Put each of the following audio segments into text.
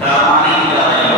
তার মানে কি দাঁড়ায়?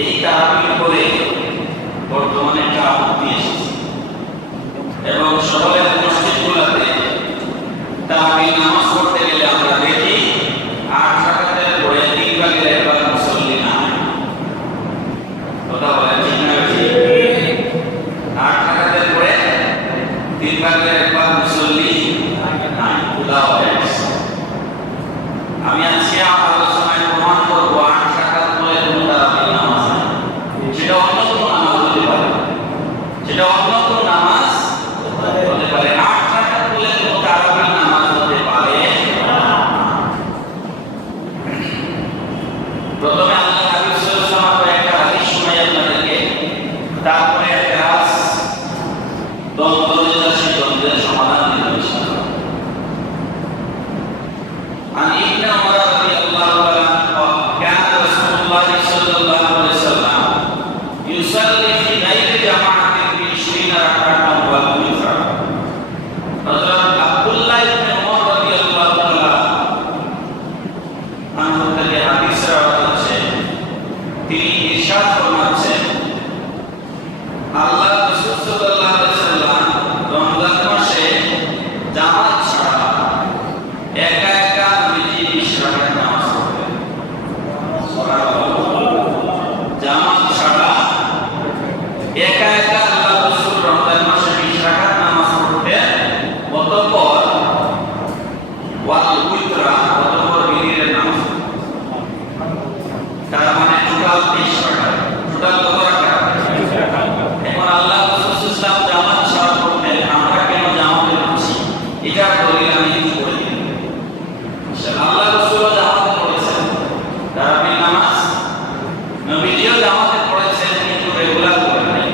এই তারাবির পরে বর্তমানে একটা আপত্তি এসেছে এবং শহরের মসজিদগুলোতে তারাবির নামাজ পড়তে গেলে আমরা দেখি 8 রাকাতের পরে 3 ভাগের 1 ভাগ মুসল্লি না কথা বলে ঠিক না ঠিক 8 রাকাতের পরে 3 ভাগের 1 ভাগ মুসল্লি নাই খোদা হয়ে গেছে। আমি আজকে আলোচনায় প্রমাণ করব 8 রাকাত পরে কোনো তারাবির নামাজ নাই, সেটা অন্য কোনো নামাজ হতে পারে, সেটা অন্য কোনো নামাজ হতে পারে। 8 রাকাত পরে কোনো তারাবির নামাজ হতে পারে না। প্রথমে আল্লাহ হাবিব সাল্লাল্লাহু আলাইহি ওয়াসাল্লাম একটা হাদিস শোনাই আপনাদেরকে, তারপরে একটা দ্বন্দ্বের সমাধান দিতে ইনশাআল্লাহ। عن ابن عمر رضي الله عنه قال كان رسول الله صلى الله عليه وسلم يصلي في غير جماعة ب20 ركعة والوتر. হযরত আব্দুল্লাহ ইবনে উমর রাদিয়াল্লাহু তাআলা আনহু থেকে হাদিস রাওয়াত হচ্ছে, তিনি ইরশাদ ফরমাচ্ছেন, আল্লাহ রাসূল সাল্লাল্লাহু আলাইহি ওয়াসাল্লাম রমজান মাসে জামাত ছাড়া একা একা নবীজি 20 রাকাত নামাজ পড়তেন। সুবহানাল্লাহ। জামাত ছাড়া একা একা আল্লাহ রাসূল রমজান মাসে 20 রাকাত নামাজ পড়তেন। অতঃপর ওয়াল উইতরা, অতঃপর বিদিরের নামাজ, তার মানে টোটাল 30 রাকাত, টোটাল কত রাকাত? এখন আল্লাহ রাসূল সাল্লাল্লাহু আলাইহি ওয়াসাল্লাম জামাত ছাড়া পড়তেন, আমরা কেন জামাতে পড়ছি? এটা দলিল আমি একটু বলে দিই। আল্লাহ রাসূল জামাতে পড়েছেন তারাবির নামাজ, নবীজিও জামাতে পড়েছেন, কিন্তু রেগুলার করেন নাই।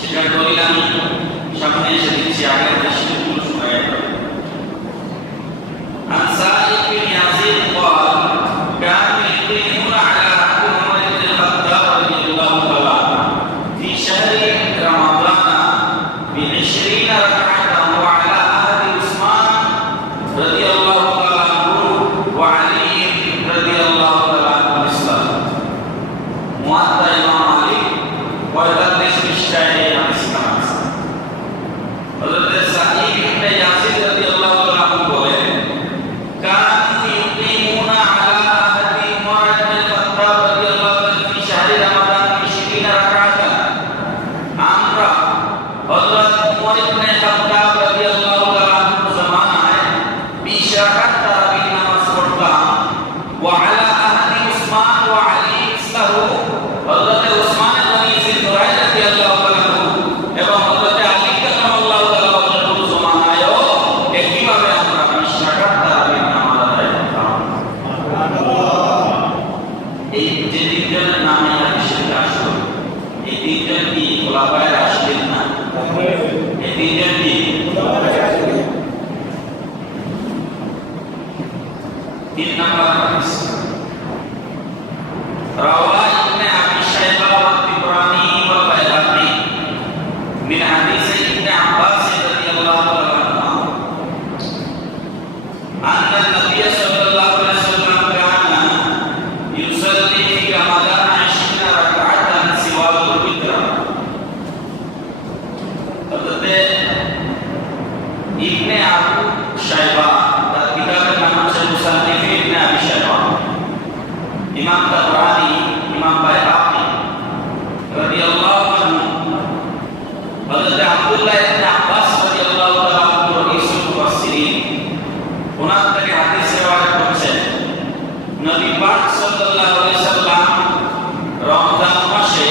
সেটার দলিল আমি সামনে এসে দিচ্ছি, আগের দৃষ্টিগুলো শোনায়। عن سعيد بن يزيد قال كانوا يقيمون على عهد عمر بن الخطاب رضي الله تعالى عنه في شهر رمضان ب20 ركعة وعلى عهد عثمان رضي الله تعالى عنه وعلي رضي الله تعالى عنه الإسلام. মুয়াত্তা ইমাম মালিক পঁয়তাল্লিশ পৃষ্ঠায় এই হাদিসটা আছে। হযরত সাঈদ ইবনে ইয়াজিদ রাদিয়াল্লাহু তাআলা আনহু বলেন, কানু ইউকিমুনা আলা আহদি উমর ইবনে খাত্তাব রাদিয়াল্লাহু তাআলা ফি শাহরি রমাদান 20 রাকাতান। আমরা হযরত উমর ইবনে খাত্তাব রাদিয়াল্লাহু তাআলা আনহু জামানায় 20 রাকাত তারাবির নামাজ পড়তাম। ওয়া আলা আহদি উসমান ওয়া আলী ইসলাহু, হযরত উসমান গনি জিন্নুরাইন রাদিয়াল্লাহু তাআলা আনহু এবং হযরত আলী কারামাল্লাহু তাআলা ওয়াজহুর জামানায়ও একইভাবে আমরা 20 রাকাত তারাবির নামাজ আদায় করতাম। এই যে তিনজনের নামে হাদিসে আসলো, এই তিনজন কি খোলাফায়ে রাশিদিন না? এই তিনজন কি? তিন নাম্বার হাদিস, রাওয়া ইবনে আবি শাইবা ওয়া তিবরানি ওয়া বাইহাকি মিন হাদিস ইবনে আব্বাস রাদিয়াল্লাহু তাআলা আনহু আন্না নবী সাল্লাল্লাহু আলাইহি ওয়াসাল্লাম কানা ইউসাল্লি ফি রমাদান 20 রাকাতান সিওয়াল উইতর। হযরত ইবনে আবু শাইবা, তার কিতাবের নাম হচ্ছে মুসান্নিফ ইবনে আবি শাইবা, ইমাম তাবরানি, ইমাম বাইহাকি রাদিয়াল্লাহু আনহু, হযরত আব্দুল্লাহ ইবনে আব্বাস রাদিয়াল্লাহু তাআলা আনহু রাইসুল মুফাসসিরিন, ওনার থেকে হাদিস রিওয়ায়াত করছেন, নবী পাক সাল্লাল্লাহু আলাইহি ওয়াসাল্লাম রমজান মাসে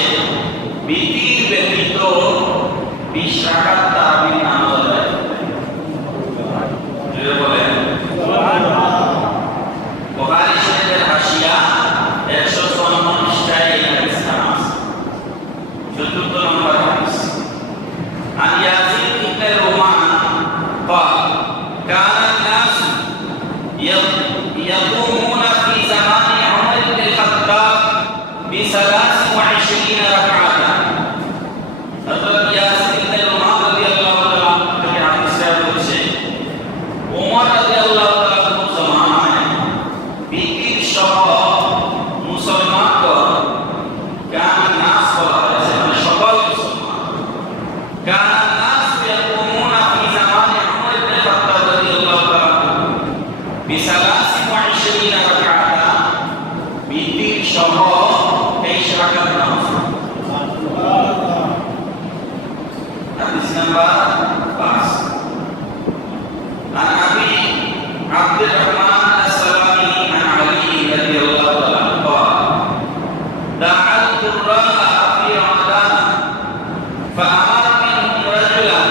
বিতির ব্যতীত 20 রাকাত তারাবির নামাজ আদায় করতেন। বলেন সুবহানাল্লাহ। বুখারী শরীফের হাশিয়া 154 পৃষ্ঠায় এই হাদিসটা আছে। চতুর্থ নম্বর হাদিস, عن يزيد بن رومان قال كان الناس يقومون في زمان عمر بن الخطاب ب23 ركعة. হযরত ইয়াজিদ ইবনে রুমান রাদিয়াল্লাহু তাআলা থেকে হাদিস রিওয়ায়াত হচ্ছে, ওমর রাদিয়াল্লাহু তাআলা কোন জামানায় বিতির সহ মুসলমানগণ রাকাত নামাজ। হাদিস নাম্বার 5 عن أبي عبد الرحمن السلمي عن علي رضي الله تعالى عنه قال دعوت القراء في رمضان فأمر منهم رجلا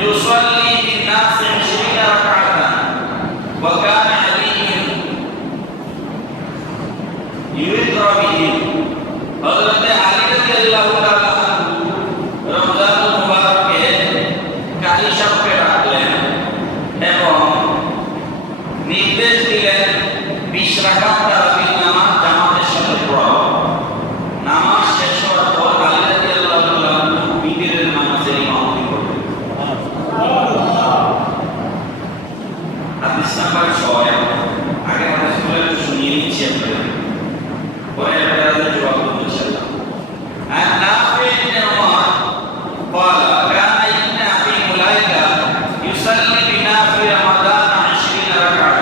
يصلي بالناس 20 ركعة وكان علي يذكر بهم حضرت علي رضي الله تعالى عنه رمضان মুবারকে কালী সাহেবকে ডাকলেন এবং নির্দেশ দিলেন 20 রাকাত তারাবির নামাজ জামাতের সাথে পড়ো। নামাজ শেষ হওয়ার পর আলী রাদিয়াল্লাহু তাআলা বিতিরের নামাজের ইমামতি করবেন। হাদিস নাম্বার 6 আগে হাদিসগুলো শুনিয়ে নিচ্ছি আপনাদের, পরে আপনারা জবাব দেবেন ইনশাআল্লাহ। عن نافع بن عمر قال كان ابن ابي ملائكه يصلي بنا في رمضان 20 ركعه।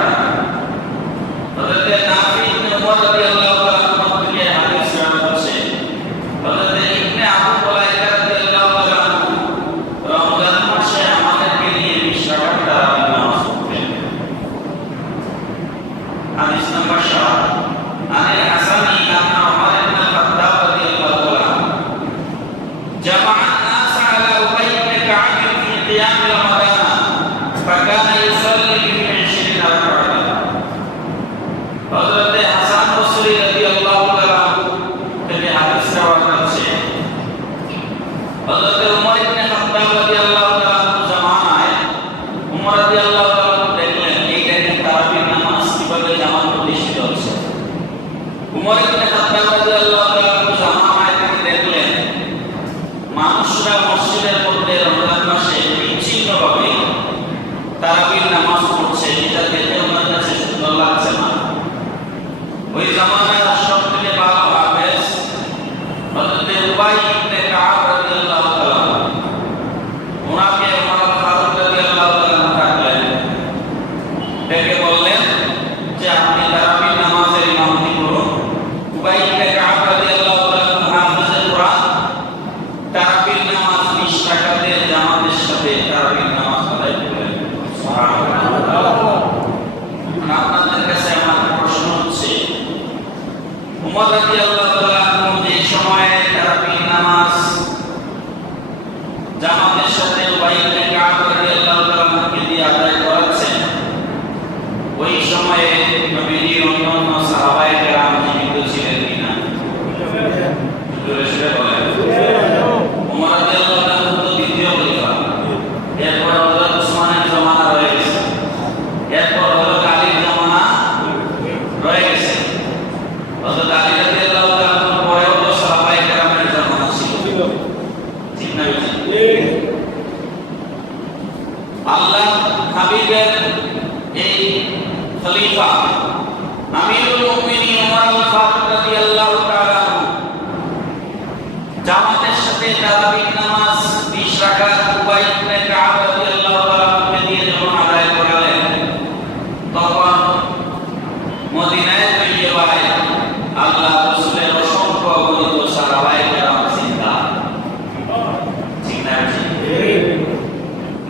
حضرت نافع بن عمر রাদিয়াল্লাহু তাআলা anhu থেকে হাদিস বর্ণনা করেছেন, হযরত ইবনে আবু মুলাইকা রাদিয়াল্লাহু তাআলা anhu রমজান মাসে আমাদেরকে নিয়ে 20 রাকাত তারাবি নামাজ পড়তেন। হাদিস নাম্বার 7 عن الحسن بن عمر بن الخطاب رضي الله تعالى عنه جمع الناس على أبي بن كعب في قيام رمضان فكان يصلي بهم 20 ركعة। حضرت হাসান বসরি রাদিয়াল্লাহু তাআলা থেকে হাদিস রওয়ায়াত আছে, হযরত উমর ইবনে খাত্তাব রাদিয়াল্লাহু তাআলা জামানায় উমর রাদিয়াল্লাহু তাআলা দেখলেন এইটাকে তারাবির নামাজ কিভাবে জামাত প্রতিষ্ঠিত হচ্ছে। উমর ইবনে খাত্তাব রাদিয়াল্লাহু তাআলা জামানায় থেকে দেখলেন মানুষরা মসজিদের মধ্যে রমজান মাসে বিচ্ছিন্নভাবে তারাবির নামাজ পড়ছে, এটা দেখে ওনার কাছে সুন্দর লাগছে না। ওই জামানার সবথেকে ভালো হাফেজ হযরত উবাই ইবনে কাব রাদিয়াল্লাহু তাআলা, ওনাকে ওমর ফারুক রাদিয়াল্লাহু তাআলা ডাকলেন, ডেকে বললেন যে আপনি তারাবির নামাজের ইমামতি করুন। উবাই ইবনে কাব রাদিয়াল্লাহু তাআলা হাফেজে কোরআন তারাবির নামাজ 20 রাকাতের জামাতের সাথে তারাবির নামাজ আদায় করলেন। সুবহানাল্লাহ। আপনাদের কাছে আমার প্রশ্ন হচ্ছে, উমর রাদিয়াল্লাহু তাআলা আনহু যে সময়ে তারাবির নামাজ জামাতের সাথে উবাই ইবনে কাব রাদিয়াল্লাহু তাআলা আনহুকে দিয়ে আদায় করাচ্ছেন, ওই সময়ে নবীজির অন্যান্য সাহাবায়ে কেরাম জীবিত ছিলেন কিনা? জোরে জোরে বলেন। উমর রাদিয়াল্লাহু তাআলা আনহু তো দ্বিতীয় খলিফা, এরপর হযরত উসমানের জামানা রয়ে গেছে, এরপর হযরত আলীর জামানা রয়ে গেছে। হযরত আলী রাদিয়াল্লাহু তাআলা আনহুর পরেও তো সাহাবায়ে কেরামের জামানা ছিল, ঠিক না? আল্লাহ হাবিবের এই খলিফা আমিরুল মুমিনিন ওমর আল ফারুক রাদিয়াল্লাহু তাআলা আনহু জামাতের সাথে তারাবির নামাজ 20 রাকাত উবাই ইবনে কাব রাদিয়াল্লাহু তাআলা আনহুকে দিয়ে যখন আদায় করালেন, তখন মদিনায় তৈয়বায় আল্লাহ রাসূলের অসংখ্য অগণিত সাহাবায়ে কেরাম জিন্দা, ঠিক না?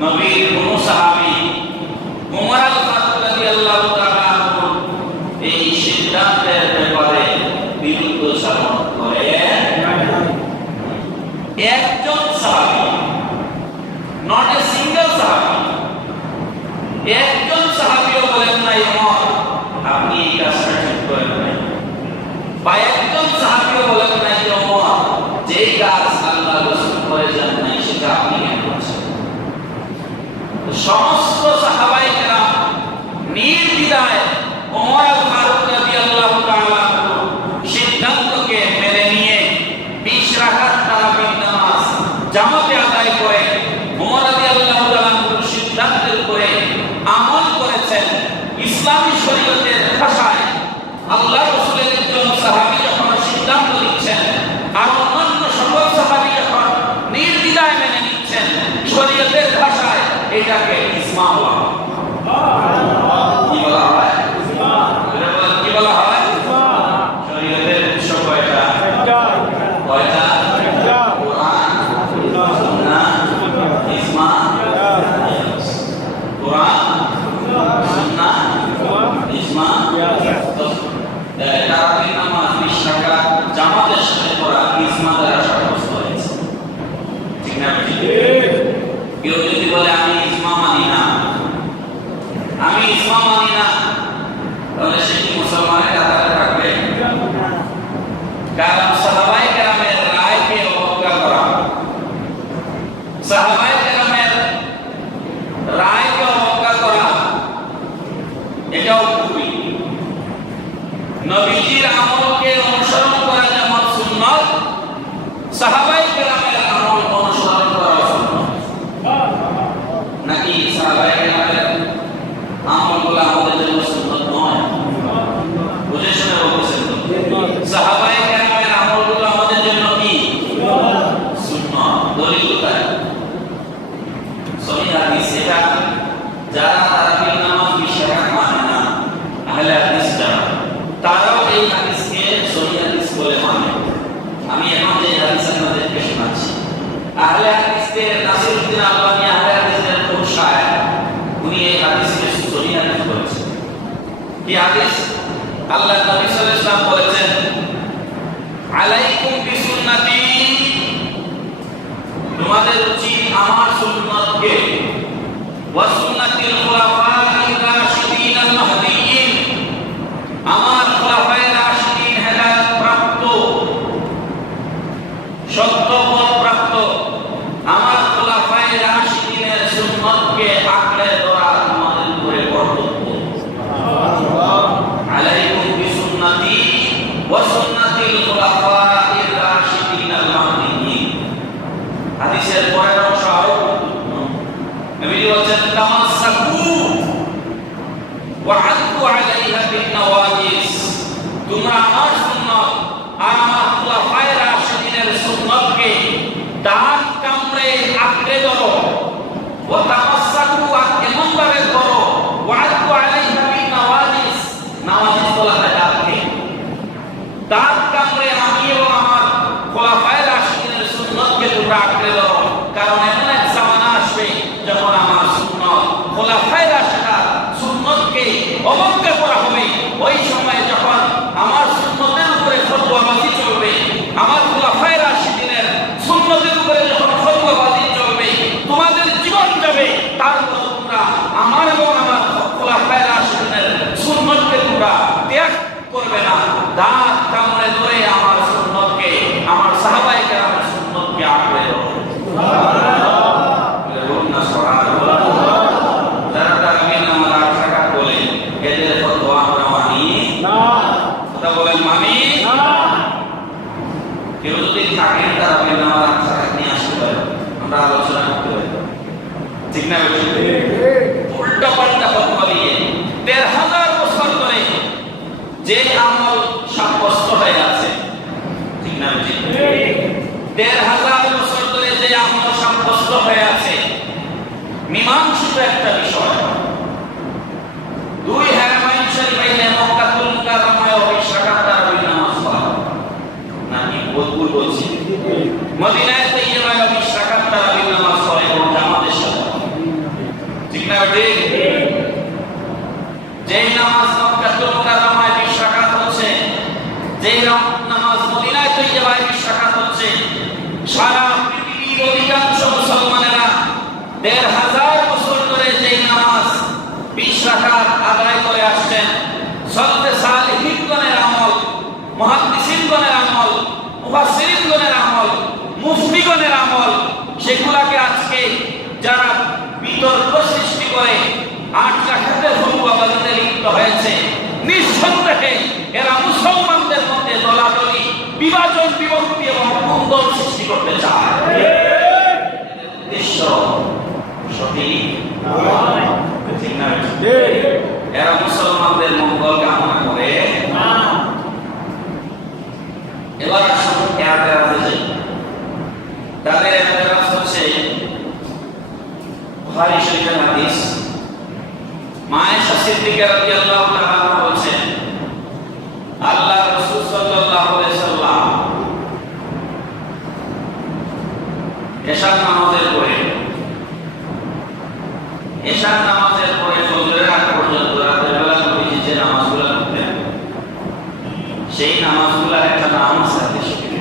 নবীর কোন সাহাবী ওমর আল ফারুক রাদিয়াল্লাহু তাআলা আনহু এই সিদ্ধান্তের ব্যাপারে বিরুদ্ধ সামত করে একজন সাহাবী, নট এ সিঙ্গেল সাহাবী, একজন সাহাবীও বলেন নাই ওমর আপনি এই কাজটা ঠিক করেন নাই, বা একজন সাহাবীও বলেন নাই যে ওমর যেই কাজ আল্লাহ রাসূল করে যান নাই সেটা আপনি কেন করছেন। সমস্ত সাহাবায়ে কেরাম নির্দ্বিধায় ওমর আল ফারুক রাদিয়াল্লাহু তাআলা আনহু সিদ্ধান্তকে মেনে নিয়ে 20 রাকাত তারাবির নামাজ জামাতে আদায় করে ওমর রাদিয়াল্লাহু তাআলা আনহুর সিদ্ধান্তের উপরে আমল করেছেন। ইসলামী শরীয়তের ভাষায় আল্লাহ রাসূলের একজন সাহাবী যখন সিদ্ধান্ত নিচ্ছেন আর অন্যান্য সকল সাহাবী যখন নির্দ্বিধায় মেনে নিচ্ছেন, শরীয়তের ভাষায় এটাকে ইসমা বলা হয়। কি বলা হয়? কি বলা হয়? শরীয়তের উৎস কয়টা? কারণ সাহাবায়ে কেরামের রায়কে অবজ্ঞা করা, সাহাবায়ে কেরামের রায়কে অবজ্ঞা করা এটাও খুবই, নবীজির আমলকে অনুসরণ করা যেমন সুন্নাত, সাহাবায়ে কেরামের আমল অনুসরণ করা সুন্নাত। নাকি সাহাবায়ে কেরামের আমলগুলো আমাদের জন্য সুন্নাত নয়? বুঝে শুনে বলতেছেন তো? সাহাবায়ে কেরামের আমলগুলো আমাদের জন্য কি সুন্নাত? দলিল কোথায়? সহিহ হাদিস। এটা যারা তারাবির নামাজ বিশাল মানে না, আহলে হাদিস যারা, তারাও এই হাদিসকে সহিহ হাদিস বলে মানে। আমি এখন যে হাদিস আপনাদেরকে শোনাচ্ছি, আহলে হাদিসের নাসিরউদ্দিন আলবানী আহলে হাদিসের কোন শায়েখ, উনি এই হাদিসকে সহিহ হাদিস বলেছেন। কি হাদিস? আল্লাহ নবী সাল্লাল্লাহু আলাইহি ওয়াসাল্লাম বলেছেন, আলাইকুম বিসুন্নতি, তোমাদের উচিত আমার সুন্নাতকে, ওয়া সুন্নাতিল খুলাফায়ে রাশিদিন আল মাহদিয়িন, আমার খুলাফায়ে রাশিদিন হেদায়েত প্রাপ্ত, সত্য পথ প্রাপ্ত আমার খুলাফায়ে রাশিদিনের সুন্নাতকে আঁকড়ে ধরা তোমাদের উপরে কর্তব্য। আলাইকুম বিসুন্নতি ওয়া সুন্নাতিল খুলাফায়ে রাশিদিন আল মাহদিয়িন। হাদিসের পরের অংশ আরো নবী বলেছেন, তামাসসাকু ওয়া আদু আলাইহা বিন নওয়াজিস, তোমরা আমার সুন্নাত আর আমার খুলাফায়ে রাশিদিনের সুন্নাতকে দাঁত কামড়ে আঁকড়ে ধরো, ওয়া তামাসসাকু, এমন ভাবে ধরো, ওয়া আদু আলাইহা বিন নওয়াজিস, নওয়াজিস বলা হয় দাঁতকে, দাঁত কামড়ে আমি এবং আমার খুলাফায়ে রাশিদিনের সুন্নাতকে তোমরা আঁকড়ে ধরো। কারণ এমন এক জামানা আসবে যখন আমার সুন্নাত, খুলাফায়ে রাশিদিনের সুন্নাতকে অবজ্ঞা করা হবে। ওই সময় যখন আমার সুন্নতের উপরে ফতোয়াবাজি চলবে, আমার খুলাফায়ে রাশিদিনের সুন্নতের উপরে যখন ফতোয়াবাজি চলবে, তোমাদের জীবন যাবে, তারপর তোমরা আমার এবং আমার খুলাফায়ে রাশিদিনের সুন্নতকে তোমরা ত্যাগ করবে না। দাঁত কামড়ে ধরে আমার সুন্নতকে, আমার সাহাবায়ে কেরামের সুন্নতকে আঁকড়ে ধরো। যারা তারাবির নামাজ 8 রাকাত বলে, এদের ফতোয়া আমরা মানি না। কথা বলেন, মানি না। কেউ যদি থাকেন তারাবির নামাজ 8 রাকাত নিয়ে আসতে পারে, আমরা আলোচনা করতে পারি, ঠিক না? উল্টা পাল্টা ফতোয়া দিয়ে 1,500 বছর ধরে যে আমল সাব্যস্ত হয়ে আছে, ঠিক না? 1,500 বছর ধরে যে আমল সাব্যস্ত হয়ে আছে, মীমাংসিত একটা বিষয়। 2 হারামাইন শরীফে মক্কাতুল মুকাররমায় 20 রাকাত তারাবির নামাজ পড়া, নাকি ভুল বলছি? মদিনায় তাইয়্যিবায় 20 রাকাত তারাবির নামাজ পড়ে এবং জামাতের সাথে, ঠিক না? ঠিক। যেই নামাজ মক্কাতুল মুকাররমায় 20 রাকাত হচ্ছে, যেই নামাজ মদিনায় তাইয়্যিবায় 20 রাকাত হচ্ছে, সারা পৃথিবীর অধিকাংশ মুসলমানেরা 1,500 বছর ধরে যেই নামাজ 20 রাকাত আদায় করে আসছেন, সলফে সালিহিনগণের আমল, মুহাদ্দিসিনগণের আমল, মুফাসসিরিনগণের আমল, মুফতিগণের আমল, সেগুলাকে আজকে যারা বিতর্ক সৃষ্টি করে 8 রাকাতের ফতোয়াবাজিতে লিপ্ত হয়েছে, নিঃসন্দেহে এরা মুসলমানদের মধ্যে দলাদলি, বিভাজন, বিভক্তি এবং কুন্দল সৃষ্টি করতে চায়। উদ্দেশ্য সঠিক নয়, ঠিক না? এরা মুসলমানদের মঙ্গল কামনা করে না। এবার আসুন এরাতে যাই। তাদের এরাত হচ্ছে বুখারী শরীফের হাদিস। মায়েশা সিদ্দিকা রাদিয়াল্লাহু তাআলা বলেছেন, আল্লাহ রাসূল সাল্লাল্লাহু আলাইহি সাল্লাম এশার নামাজের পরে ফজরের আগ পর্যন্ত রাতের বেলা নবীজি যে নামাজগুলো পড়তেন, সেই নামাজগুলোর একটা নাম আছে হাদিস শরীফে।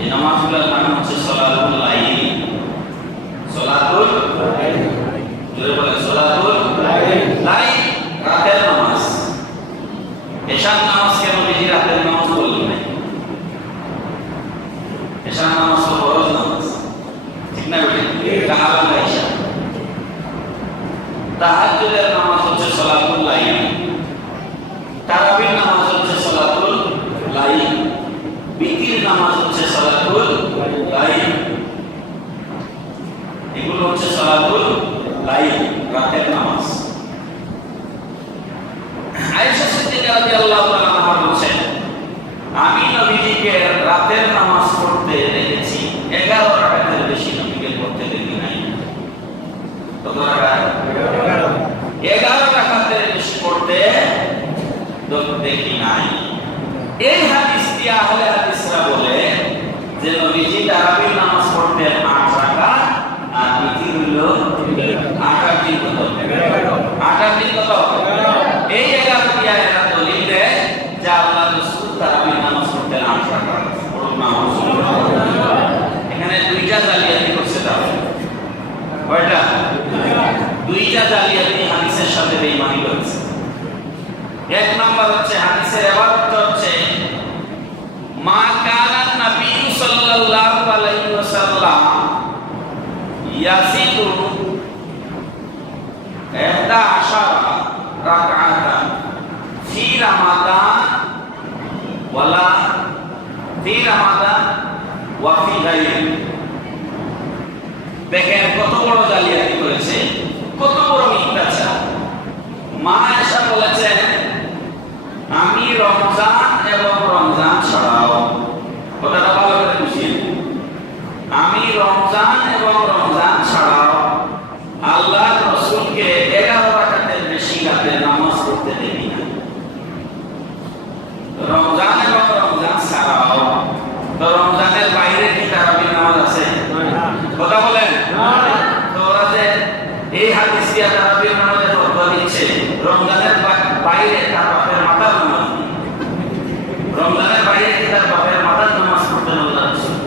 এই নামাজগুলোর নাম হচ্ছে সালাতুল লাইল। সালাতুল লাইল, জোরে বলেন, সালাতুল লাইল, রাতের নামাজ। এশার নামাজকে নবীজি রাতের নামাজ বললেন। তাহাজ্জুদের নামাজ হচ্ছে সালাতুল লাইল, তারাবির নামাজ হচ্ছে সালাতুল লাইল, বিতির নামাজ হচ্ছে সালাতুল লাইল। এগুলো হচ্ছে সালাতুল লাইল, রাতের নামাজ। আয়েশা সিদ্দিকা রাদিয়াল্লাহু তাআলা আনহা বলেন, আমি নবীজিকে রাতের নামাজ পড়তে দেখেছি 11 রাকাতের বেশি নবীকে পড়তে দেখি নাই। কত রাকাত? 11 রাকাতের বেশি পড়তে দেখি নাই। এই হাদিস দিয়ে আহলে হাদিসরা বলে যে নবীজি তারাবির নামাজ পড়তেন 8 রাকাত, আর বিতির হলো 8 আর 3 কত? 8 আর 3 কত? এই 11 দিয়া এরা দলিল দেয় যে আল্লাহ রাসূল তারাবির নামাজ পড়তেন 8 রাকাত। এখানে দুইটা জালিয়াতি করছে। তাহলে কয়টা? দুইটা জালিয়াতি হাদিসের সাথে বেঈমানি করেছে। এক নাম্বার হচ্ছে হাদিসের ইবারত হচ্ছে মা কানা নবী সাল্লাল্লাহু আলাইহি ওয়াসাল্লাম ইয়াসিদু 11 রাকাতান ফি রমাদান ওয়ালা ফি রমাদান ওয়া ফি গায়রি। দেখেন কত বড় জালিয়াতি করেছে, কত বড় মিথ্যাচার। মা আয়েশা বলেছেন, আমি রমজান এবং রমজান ছাড়াও, কথাটা ভালো করে বুঝিয়ে, আমি রমজান এবং রমজান ছাড়াও আল্লাহর রাসূলকে 11 রাকাতের বেশি রাতের নামাজ পড়তে দেখি না। রমজান এবং রমজান ছাড়াও, তো রমজানের বাইরে কি তারাবির নামাজ আছে? কথা বলেন। তো ওরা যে এই হাদিস দিয়ে তারাবির নামাজের ফতোয়া দিচ্ছে, রমজানের বাইরে তার বাপের মাথার নামাজ, রমজানের বাইরে কি তার বাপের মাথার নামাজ পড়তে আল্লাহ রাসূল?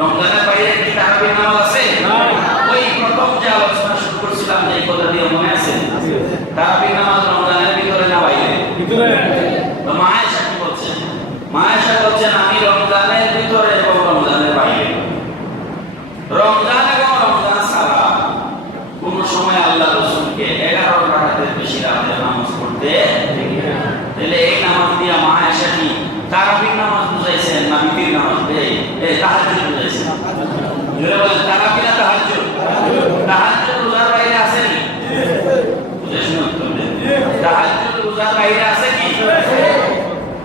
রমজানের বাইরে কি তারাবির নামাজ আছে? ওই প্রথম যে আলোচনা শুরু করছিলাম যে কথা দিয়ে মনে আছে, তারাবির নামাজ রমজানের ভিতরে না বাইরে? ভিতরে। তো মা আয়েশা কি বলছেন? মা আয়েশা বলছেন, আমি রমজানের ভিতরে এবং রমজানের বাইরে, রমজান এবং রমজান ছাড়া কোন সময় আল্লাহ রাসূলকে 11 রাকাতের বেশি রাতের নামাজ পড়তে দেখি না। তাহলে এই নামাজ দিয়ে মা আয়েশা কি তারাবির নামাজ বুঝাইছেন না বিতির নামাজ? এই তাহাজ্জুদ বুঝাইছেন। জোরে বলেন, তারাবি না তাহাজ্জুদ? তাহাজ্জুদ রোজার বাইরে আছে কি? বুঝাইছেন উত্তর দেন। তাহাজ্জুদ রোজার বাইরে আছে কি?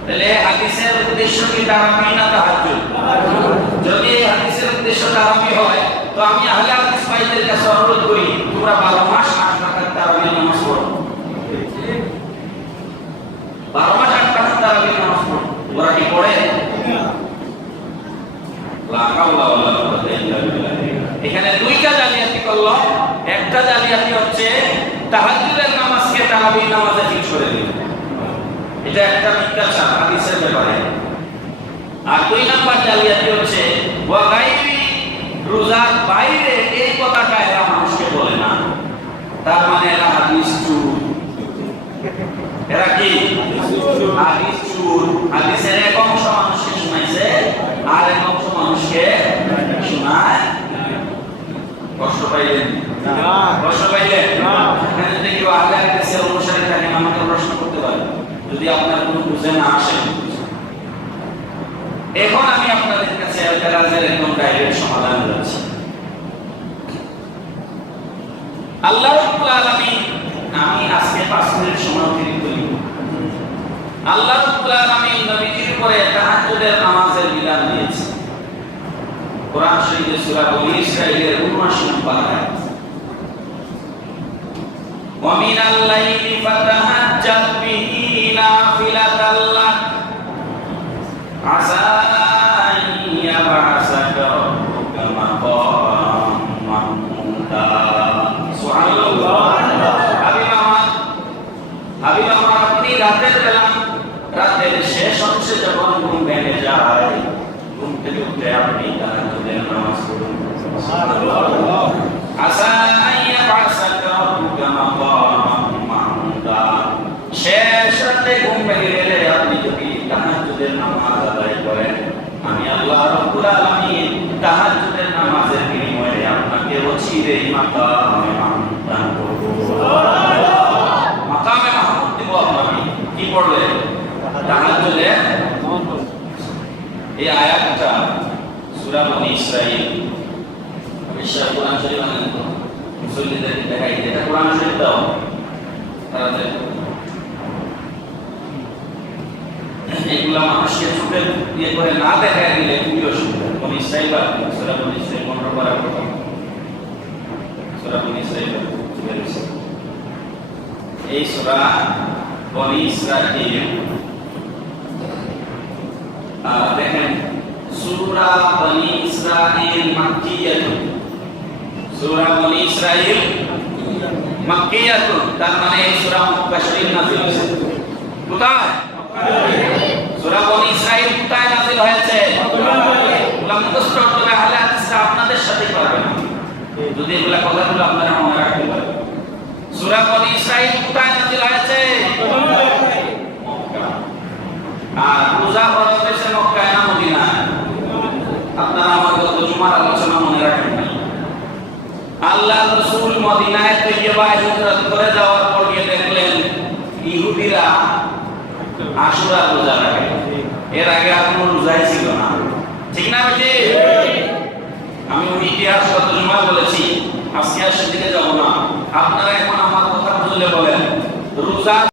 তাহলে হাদিসের উদ্দেশ্য কি তারাবি না তাহাজ্জুদ? যদি এই হাদিসের উদ্দেশ্য তারাবি হয়, তো আমি আহলে হাদিস ভাইদের কাছে অনুরোধ করি, তোমরা 12 মাস 8 রাকাত তারাবির নামাজ পড়ো। 12 মাস 8 রাকাত তারাবির নামাজ পড়ো। ওরা কি পড়ে? লা হাওলা ওয়ালা কুওয়াতা ইল্লা বিল্লাহ। এখানে দুইটা জালিয়াতি করলো। একটা জালিয়াতি হচ্ছে তাহাজ্জুদের নামাজকে তারাবির নামাজে ফিক্স করে দিল, এটা একটা মিথ্যাচার হাদিসের ব্যাপারে। আর দুই নাম্বার জালিয়াতি হচ্ছে ওয়া গায়রি, রোজার বাইরে এই কথাটা এরা মানুষকে বলে না, তার মানে এরা হাদিস চোর। এরা কি? হাদিস চোর। হাদিসের এক অংশ মানুষকে শোনাইছে, আর এক অংশ মানুষকে শোনায়। কষ্ট পাইলেন? কষ্ট পাইলেন? এখানে যদি কেউ আহলে হাদিসের অনুসারী থাকেন, আমাকে প্রশ্ন করতে পারেন যদি আপনার কোনো বুঝে না আসে। এখন আমি আপনাদের কাছে এলকারাজের একদম ডাইরেক্ট সমাধান দিচ্ছি। আল্লাহ রাব্বুল আলামিন, আমি আজকে 5 মিনিট সময় অতিরিক্ত নিব। আল্লাহ রাব্বুল আলামিন নবীজির উপরে তাহাজ্জুদের নামাজের বিধান দিয়েছে। কোরআন শরীফে সূরা বনী ইসরাঈলের 79 নম্বর আয়াত, ওয়া মিনাল লাইলি ফাতাহাজ্জাদ বিহি নাফিলাতাল লাক আসা ইয়াবআসাকা রাব্বুকা মাকাম মাহমুদা। সুবহানাল্লাহ। হাবিব আমার, আপনি রাতের বেলা, রাতের শেষ অংশে যখন ঘুম ভেঙে যায়, ঘুম থেকে উঠে আপনি তাহাজ্জুদের নামাজ পড়ুন। সুবহানাল্লাহ। আসা ইয়াবআসাকা রাব্বুকা মাকাম মাহমুদা। শেষ রাতে ঘুম ভেঙে গেলে আপনি যদি তাহাজ্জুদের নামাজ আদায় করেন, আমি আল্লাহ রাব্বুল আলামিন তাহাজ্জুদের নামাজের বিনিময়ে আপনাকে অচিরেই মাকামে মাহমুদ দান করব। এই আয়াতটা সূরা বনী ইসরাঈল বিশ্ব কোরআন শরীফ মানে তো মুসল্লিদের দেখাই এটা কোরআন শরীফ দাও তারা এগুলা মানুষকে চোখে ইয়ে করে না দেখায় দিলে খুবই অসুবিধা। বনী ইসরাঈল বা সূরা বনী ইসরাঈল মনে করার কথা সূরা বনী ইসরাঈল এই সূরা বনী ইসরাঈল দেখেন সূরা বনী ইসরাঈল মাক্কিয়াতুন সূরা বনী ইসরাঈল মাক্কিয়াতুন তার মানে এই সূরা মক্কা শরীফ নাযিল হয়েছে কোথায় সূরা বনী ইসরাঈল কোথায় নাযিল হয়েছে উলামা মুখস্থ করে আহলে হাদিসরা আপনাদের সাথে পারবেন যদি এগুলা কথাগুলো আপনারা মনে রাখতে পারেন সূরা বনী ইসরাঈল কোথায় নাযিল হয়েছে মক্কা আর রোজা ফরজ হয়েছে মক্কায় না মদিনায় আপনারা আমার গত জুমার আলোচনা মনে রাখেন না আল্লাহ রাসূল মদিনায় তৈয়বায় হিজরত করে যাওয়ার পর গিয়ে দেখলেন ইহুদিরা আশুরা রোজা রাখে এর আগে আর কোনো রোজাই ছিল না ঠিক না বেটি আমি ওই ইতিহাস গত জুমায় বলেছি আজকে আর সেদিকে যাব না আপনারা এখন আমার কথা বুঝলে বলেন রোজা